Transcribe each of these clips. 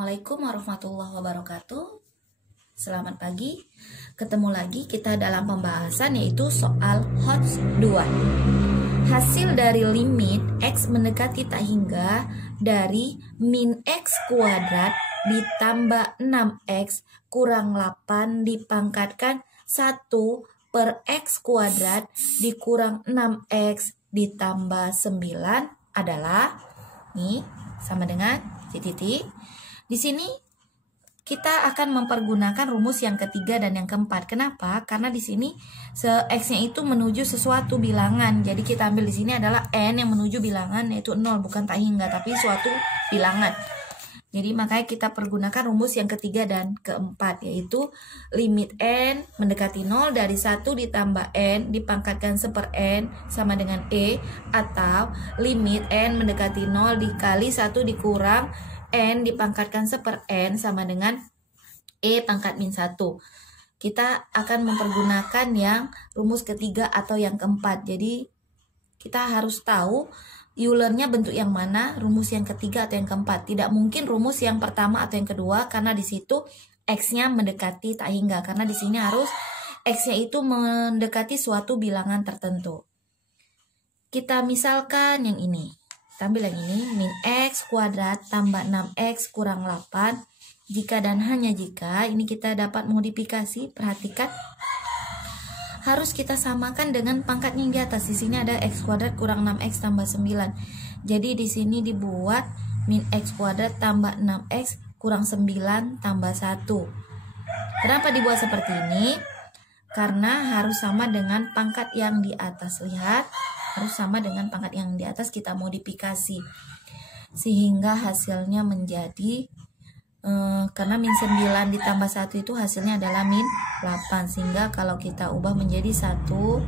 Assalamualaikum warahmatullahi wabarakatuh. Selamat pagi. Ketemu lagi kita dalam pembahasan yaitu soal HOTS 2. Hasil dari limit X mendekati tak hingga dari min X kuadrat ditambah 6X kurang 8 dipangkatkan 1 per X kuadrat dikurang 6X ditambah 9 adalah nih sama dengan titik. Di sini kita akan mempergunakan rumus yang ketiga dan yang keempat. Kenapa? Karena di sini X-nya itu menuju sesuatu bilangan. Jadi kita ambil di sini adalah N yang menuju bilangan yaitu 0, bukan tak hingga tapi suatu bilangan. Jadi makanya kita pergunakan rumus yang ketiga dan keempat yaitu limit N mendekati 0 dari 1 ditambah N dipangkatkan 1 per N sama dengan E, atau limit N mendekati 0 dikali 1 dikurang N dipangkatkan 1 per N sama dengan E pangkat min 1. Kita akan mempergunakan yang rumus ketiga atau yang keempat. Jadi kita harus tahu Euler-nya bentuk yang mana, rumus yang ketiga atau yang keempat. Tidak mungkin rumus yang pertama atau yang kedua karena di situ X-nya mendekati tak hingga. Karena di sini harus X-nya itu mendekati suatu bilangan tertentu. Kita misalkan yang ini. Kita ambil yang ini, min X kuadrat tambah 6X kurang 8. Jika dan hanya jika, ini kita dapat modifikasi, perhatikan. Harus kita samakan dengan pangkatnya yang di atas. Di sini ada X kuadrat kurang 6X tambah 9. Jadi di sini dibuat min X kuadrat tambah 6X kurang 9 tambah 1. Kenapa dibuat seperti ini? Karena harus sama dengan pangkat yang di atas. Lihat, harus sama dengan pangkat yang di atas, kita modifikasi. Sehingga hasilnya menjadi karena min 9 ditambah 1 itu hasilnya adalah min 8. Sehingga kalau kita ubah menjadi 1,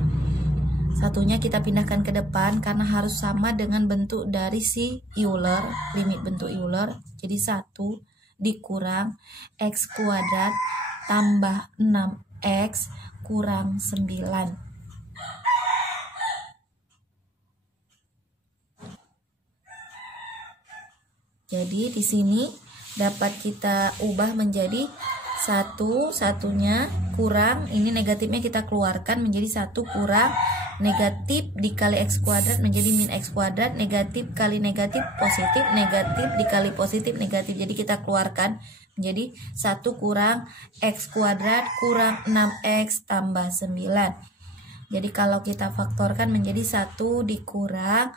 satunya kita pindahkan ke depan karena harus sama dengan bentuk dari si Euler, limit bentuk Euler. Jadi 1 dikurang X kuadrat tambah 6X kurang 9. Jadi di sini dapat kita ubah menjadi 1-1-nya kurang, ini negatifnya kita keluarkan menjadi 1 kurang negatif dikali X kuadrat menjadi min X kuadrat, negatif kali negatif positif, negatif dikali positif negatif. Jadi kita keluarkan menjadi 1 kurang X kuadrat kurang 6X tambah 9. Jadi kalau kita faktorkan menjadi 1 dikurang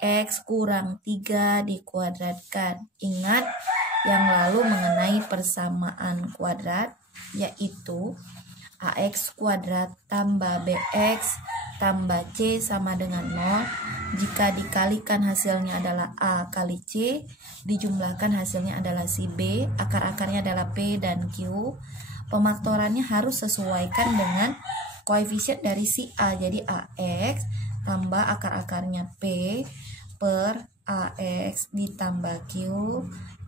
X kurang 3 dikuadratkan. Ingat yang lalu mengenai persamaan kuadrat, yaitu AX kuadrat tambah BX tambah C sama dengan 0. Jika dikalikan hasilnya adalah A kali C, dijumlahkan hasilnya adalah si B, akar-akarnya adalah P dan Q. Pemaktorannya harus sesuaikan dengan koefisien dari si A. Jadi AX tambah akar-akarnya P per AX ditambah Q,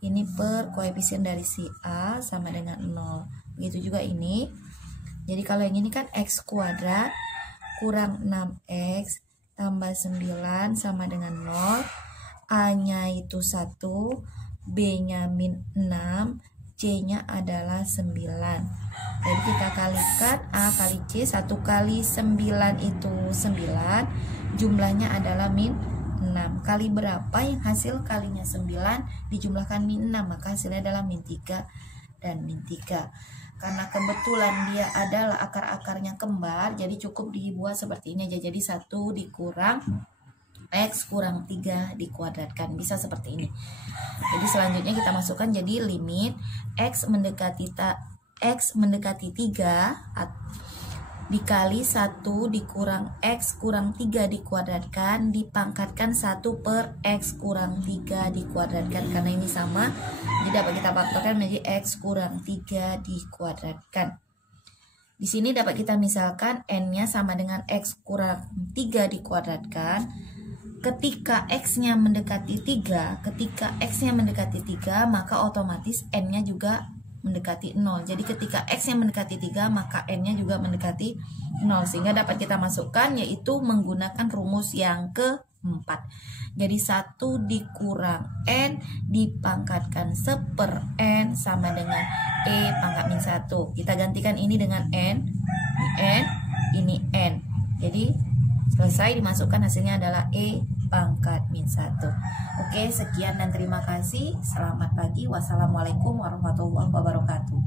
ini per koefisien dari si A sama dengan 0. Begitu juga ini. Jadi kalau yang ini kan X kuadrat kurang 6X tambah 9 sama dengan 0. A-nya itu 1, B-nya min 6, C-nya adalah 9. Jadi kita kalikan A kali C, 1 kali 9 itu 9, jumlahnya adalah min 6. Kali berapa yang hasil kalinya 9 dijumlahkan min 6, maka hasilnya adalah min 3 dan min 3. Karena kebetulan dia adalah akar-akarnya kembar, jadi cukup dibuat seperti ini aja. Jadi 1 dikurang X kurang 3 dikuadratkan, bisa seperti ini. Jadi selanjutnya kita masukkan jadi limit X mendekati 3 dikali 1 dikurang X kurang 3 dikuadratkan dipangkatkan 1 per X kurang 3 dikuadratkan. Karena ini sama, jadi dapat kita faktorkan menjadi X kurang 3 dikuadratkan. Di sini dapat kita misalkan N-nya sama dengan X kurang 3 dikuadratkan. Ketika X-nya mendekati 3, maka otomatis N-nya juga mendekati 0. Jadi ketika X-nya mendekati 3, maka N-nya juga mendekati 0. Sehingga dapat kita masukkan yaitu menggunakan rumus yang keempat. Jadi 1 dikurang N dipangkatkan 1 per N N sama dengan E pangkat min 1. Kita gantikan ini dengan N, ini N. Jadi selesai, dimasukkan, hasilnya adalah E pangkat min 1. Oke, sekian dan terima kasih. Selamat pagi. Wassalamualaikum warahmatullahi wabarakatuh.